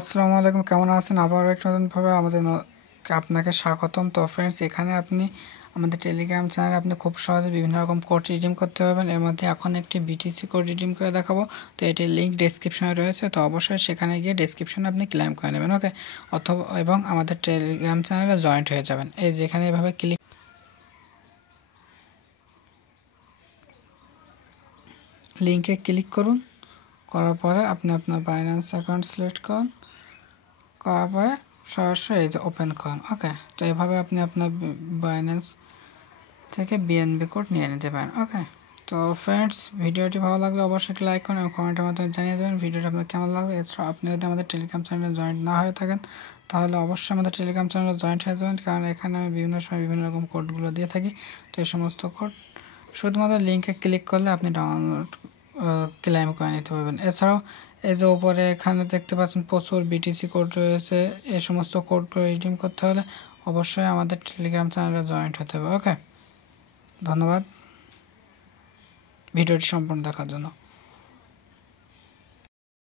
আসসালামু আলাইকুম, কেমন আছেন? আবারও একটা নতুনভাবে আপনাকে স্বাগতম। তো ফ্রেন্ডস, এখানে আপনি আমাদের টেলিগ্রাম চ্যানেলে আপনি খুব সহজে বিভিন্ন রকম কোড রিডিম করতে পারবেন। এর মধ্যে এখন একটি বিটিসি কোড রিডিম করে দেখাবো। তো এটির লিঙ্ক ডেসক্রিপশনে রয়েছে, তো অবশ্যই সেখানে গিয়ে ডেসক্রিপশনে আপনি ক্লেম করে নেবেন, ওকে? অথবা এবং আমাদের টেলিগ্রাম চ্যানেলে জয়েন্ট হয়ে যাবেন। এই যেখানে এভাবে লিঙ্কে ক্লিক করুন। করার পরে আপনি আপনার বাইন্যান্স অ্যাকাউন্ট সিলেক্ট করুন। করার পরে সরাসরি এই যে ওপেন করুন, ওকে? তো এভাবে আপনি আপনার বাইন্যান্স থেকে বিএনবি কোড নিয়ে নিতে পারেন, ওকে? তো ফ্রেন্ডস, ভিডিওটি ভালো লাগলে অবশ্যই একটি লাইক করুন এবং কমেন্টের মাধ্যমে জানিয়ে দেবেন ভিডিওটি আপনার কেমন লাগলো। এছাড়াও আপনি যদি আমাদের টেলিগ্রাম চ্যানেলে জয়েন্ট না হয়ে থাকেন তাহলে অবশ্যই আমাদের টেলিগ্রাম চ্যানেলে জয়েন্ট হয়ে যাবেন, কারণ এখানে আমি বিভিন্ন সময় বিভিন্ন রকম কোডগুলো দিয়ে থাকি। তো এই সমস্ত কোড শুধুমাত্র লিঙ্কে ক্লিক করলে আপনি ডাউনলোড ক্লেম করে নিতে পারবেন। এছাড়াও এই যে উপরে এখানে দেখতে পাচ্ছেন প্রচুর বিটিসি কোড রয়েছে। এই সমস্ত কোডগুলো রিডিম করতে হলে অবশ্যই আমাদের টেলিগ্রাম চ্যানেলে জয়েন্ট হতে হবে, ওকে? ধন্যবাদ ভিডিওটি সম্পূর্ণ দেখার জন্য।